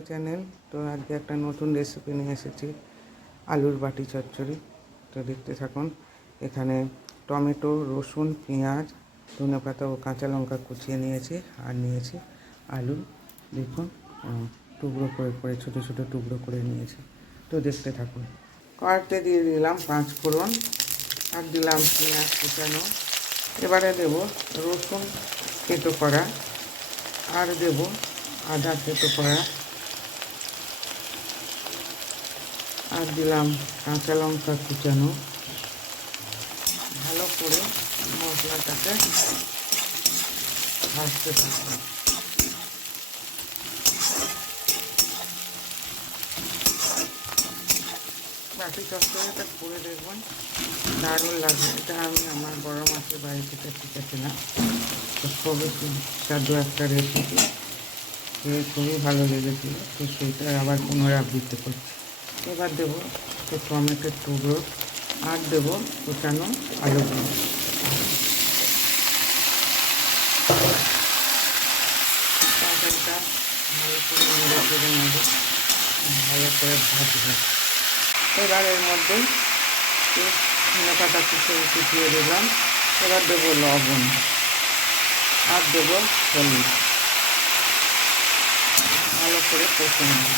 My channel. তো আজকে একটা নতুন রেসিপি নিয়ে এসেছি, আলুর বাটি চচ্চড়ি। তো দেখতে থাকুন। এখানে টমেটো, রসুন, পেঁয়াজ, ধনেপাতা ও কাঁচা লঙ্কা কুচিয়ে নিয়েছি, আর নিয়েছি আলু। দেখুন, টুকরো করে ছোটো ছোটো টুকরো করে নিয়েছি। তো দেখতে থাকুন। কড়াইতে দিয়ে দিলাম 5 ফোড়ন, আর দিলাম পেঁয়াজ কুচানো। এবারে দেব রসুন কেটো করা, আর দেব আদা কেটো করা, আর দিলাম কাঁচা লঙ্কা কুচানো। ভালো করে মশলাটাকে ভাজতে থাকবো। বাটি চচ্চড়িটা করে দেখবেন, দারুণ লাগবে। এটা আমি আমার বড় মাছের বাড়ি থেকে শিখেছিলাম। তো খুবই সুস্বাদু একটা রেসিপি, খুবই ভালো লেগেছিল। তো সেইটা আবার পুনরাবৃত্তি করছি। এবার দেবো একটু টমেটোর টুকরো, আর দেবো কুচানো আলুগুলো। তরকারিটা ভালো করে নেড়ে চেড়ে নেব, ভালো করে ভাজবো। এবার এর মধ্যে ধনেপাতা কুচিয়ে দিলাম। এবার দেবো লবণ, আর দেবো হলুদ। ভালো করে কষে নেব।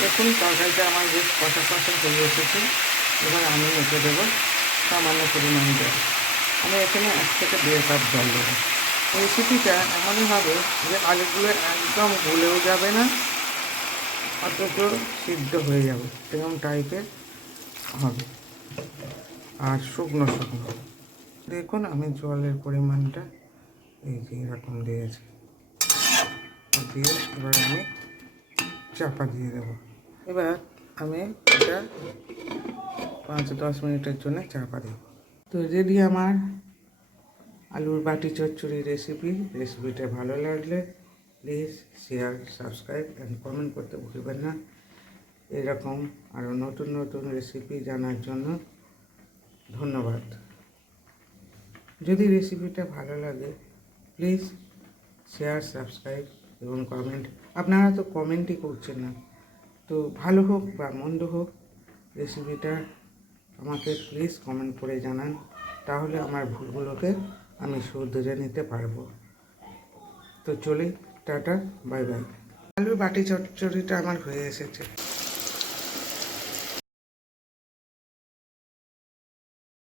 দেখুন, তরকারিটা আমার বেশ কষা কষা হয়ে এসেছে। এবার আমি এতে দেবো সামান্য পরিমাণ জল। আমি এখানে 1 থেকে 1.5 কাপ জল দেবো। রেসিপিটা এমনই হবে যে আলুগুলো একদম গলেও যাবে না, অথচ সিদ্ধ হয়ে যাবে, এরকম টাইপের হবে, আর শুকনো শুকনো। দেখুন, আমি জলের পরিমাণটা এই যে এরকম দিয়েছি। দিয়ে এবার আমি চাপা দিয়ে দেবো। এবার আমি এটা 5-10 মিনিটের জন্য চাপা দেব। তো রেডি আমার আলুর বাটি চচ্চড়ি রেসিপিটা ভালো লাগলে please share, subscribe and comment করতে ভুলবেন না। এরকম আরও নতুন নতুন রেসিপি জানার জন্য ধন্যবাদ। যদি রেসিপিটা ভালো লাগে প্লিজ শেয়ার, সাবস্ক্রাইব এবং কমেন্ট। আপনারা তো কমেন্টই করছেন না। তো ভালো হোক বা মন্দ হোক, রেসিপিটা আমাকে প্লিজ কমেন্ট করে জানান, তাহলে আমার ভুলগুলোকে আমি শুধরে নিতে পারবো। তো চলি, টাটা, বাই বাই। আলুর বাটি চচ্চড়িটা আমার হয়ে এসেছে।